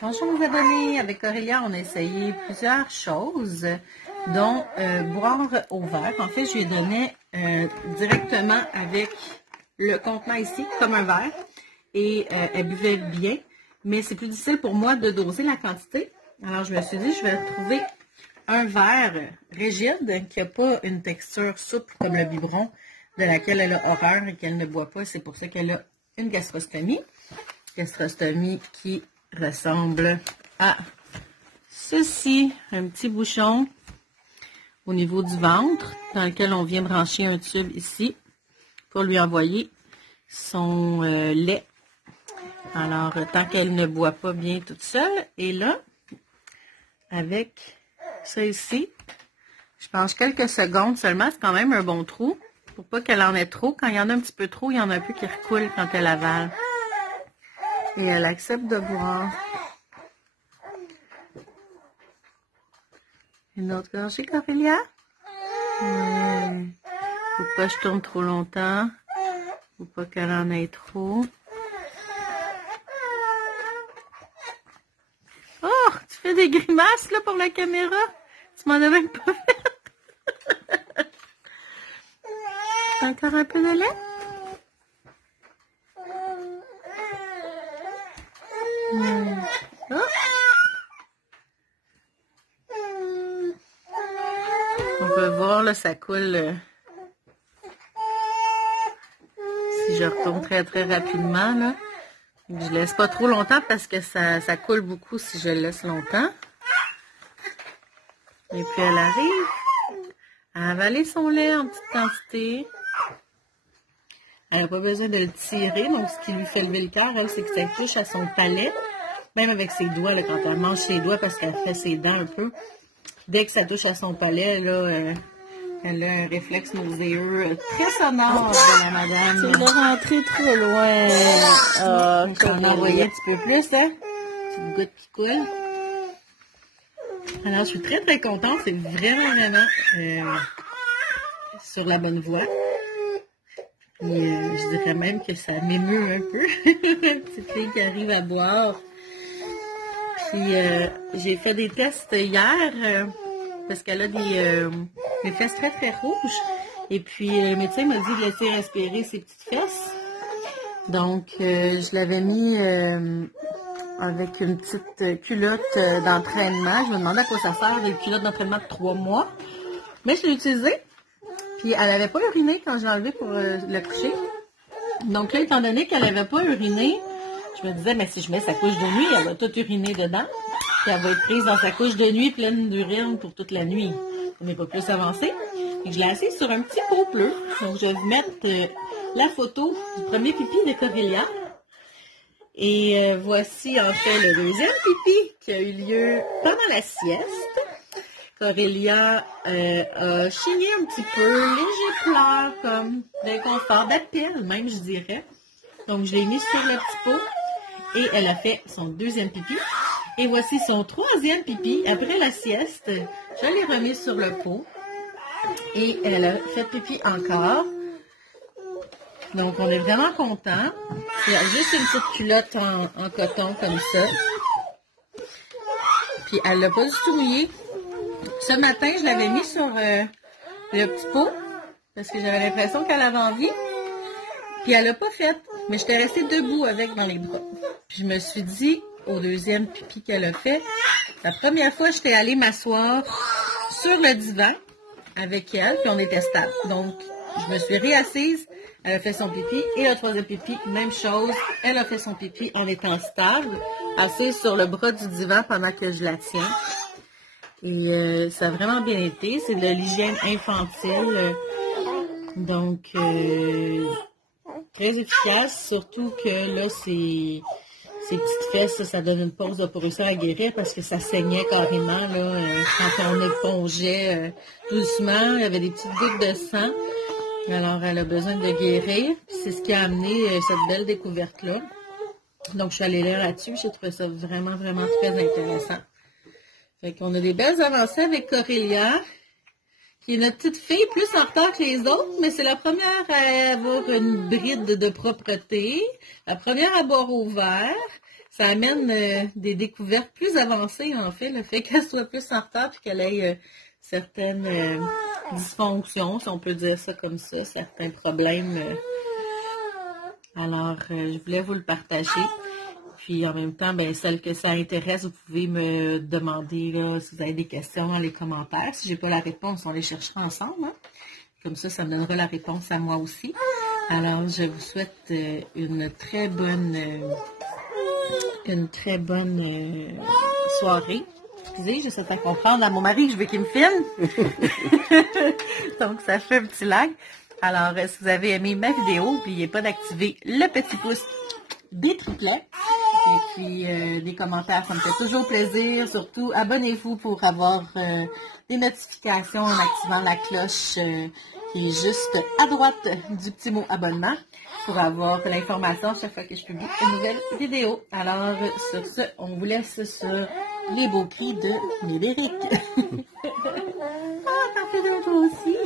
Bonjour mes abonnés, avec Aurélia, on a essayé plusieurs choses, dont boire au verre. En fait, je lui ai donné directement avec le contenant ici, comme un verre, et elle buvait bien, mais c'est plus difficile pour moi de doser la quantité. Alors, je me suis dit, je vais trouver un verre rigide qui n'a pas une texture souple comme le biberon, de laquelle elle a horreur et qu'elle ne boit pas. C'est pour ça qu'elle a une gastrostomie. Gastrostomie qui ressemble à ceci, un petit bouchon au niveau du ventre dans lequel on vient brancher un tube ici pour lui envoyer son lait. Alors, tant qu'elle ne boit pas bien toute seule, et là, avec ça ici, je pense quelques secondes seulement, c'est quand même un bon trou, pour pas qu'elle en ait trop. Quand il y en a un petit peu trop, il y en a un peu qui recoule quand elle avale. Et elle accepte de boire. Une autre gorgée, Aurélia? Faut pas que je tourne trop longtemps. Faut pas qu'elle en ait trop. Oh, tu fais des grimaces là pour la caméra? Tu m'en avais même pas fait. Encore un peu de lait? Oh. On peut voir, là, ça coule. Si je retourne très rapidement, là. Je laisse pas trop longtemps parce que ça coule beaucoup si je le laisse longtemps. Et puis elle arrive à avaler son lait en petite quantité. Elle n'a pas besoin de le tirer, donc ce qui lui fait lever le cœur, elle, c'est que ça touche à son palais. Même avec ses doigts, là, quand elle mange ses doigts parce qu'elle fait ses dents un peu. Dès que ça touche à son palais, là, elle a un réflexe nauséeux très sonore de la madame. Tu l'as rentré trop loin. Je vais en envoyer un petit peu plus, hein. Petite goutte qui coule. Alors, je suis très contente. C'est vraiment sur la bonne voie. Puis, je dirais même que ça m'émeut un peu. Une petite fille qui arrive à boire. Puis, j'ai fait des tests hier parce qu'elle a des fesses très rouges. Et puis, le médecin m'a dit de laisser respirer ses petites fesses. Donc, je l'avais mis avec une petite culotte d'entraînement. Je me demandais à quoi ça sert, des culottes d'entraînement de 3 mois. Mais je l'ai utilisée. Puis, elle n'avait pas uriné quand je l'ai enlevée pour le coucher. Donc là, étant donné qu'elle n'avait pas uriné, je me disais, mais si je mets sa couche de nuit, elle va tout uriner dedans. Puis elle va être prise dans sa couche de nuit pleine d'urine pour toute la nuit. On n'est pas plus avancé. Et je l'ai assise sur un petit pot bleu. Donc, je vais vous mettre la photo du premier pipi de Aurélia. Et voici en fait le deuxième pipi qui a eu lieu pendant la sieste. Aurélia a chigné un petit peu, léger pleur, comme d'inconfort, d'appel même, je dirais. Donc, je l'ai mis sur le petit pot et elle a fait son deuxième pipi. Et voici son troisième pipi après la sieste. Je l'ai remis sur le pot et elle a fait pipi encore. Donc, on est vraiment contents. Il y a juste une petite culotte en coton comme ça. Puis, elle l'a pas du tout mouillé. Ce matin, je l'avais mis sur le petit pot parce que j'avais l'impression qu'elle avait envie. Puis, elle l'a pas fait. Mais j'étais restée debout avec dans les bras. Puis, je me suis dit, au deuxième pipi qu'elle a fait, la première fois, j'étais allée m'asseoir sur le divan avec elle, puis on était stable. Donc, je me suis réassise. Elle a fait son pipi. Et le troisième pipi, même chose. Elle a fait son pipi en étant stable, assise sur le bras du divan pendant que je la tiens. Et ça a vraiment bien été. C'est de l'hygiène infantile. Donc, très efficace. Surtout que là, ces petites fesses, ça donne une pause pour réussir à guérir parce que ça saignait carrément là, quand on épongeait doucement. Il y avait des petites gouttes de sang. Alors, elle a besoin de guérir. C'est ce qui a amené cette belle découverte-là. Donc, je suis allée là-dessus. J'ai trouvé ça vraiment très intéressant. Fait qu'on a des belles avancées avec Aurélia, qui est notre petite fille, plus en retard que les autres, mais c'est la première à avoir une bride de propreté, la première à boire au verre. ça amène des découvertes plus avancées, en fait, le fait qu'elle soit plus en retard et qu'elle ait certaines dysfonctions, si on peut dire ça comme ça, certains problèmes. Alors, je voulais vous le partager. Puis en même temps, ben, celles que ça intéresse, vous pouvez me demander là, si vous avez des questions dans les commentaires. Si je n'ai pas la réponse, on les cherchera ensemble. Hein? Comme ça me donnera la réponse à moi aussi. Alors, je vous souhaite une très bonne soirée. Excusez, j'essaie de comprendre à mon mari que je veux qu'il me filme. Donc, ça fait un petit lag. Alors, si vous avez aimé ma vidéo, n'oubliez pas d'activer le petit pouce des triplets. Et puis, des commentaires, ça me fait toujours plaisir. Surtout, abonnez-vous pour avoir des notifications en activant la cloche qui est juste à droite du petit mot abonnement pour avoir l'information chaque fois que je publie une nouvelle vidéo. Alors, sur ce, on vous laisse sur les beaux cris de Médéric. Ah, t'en fais un toi aussi?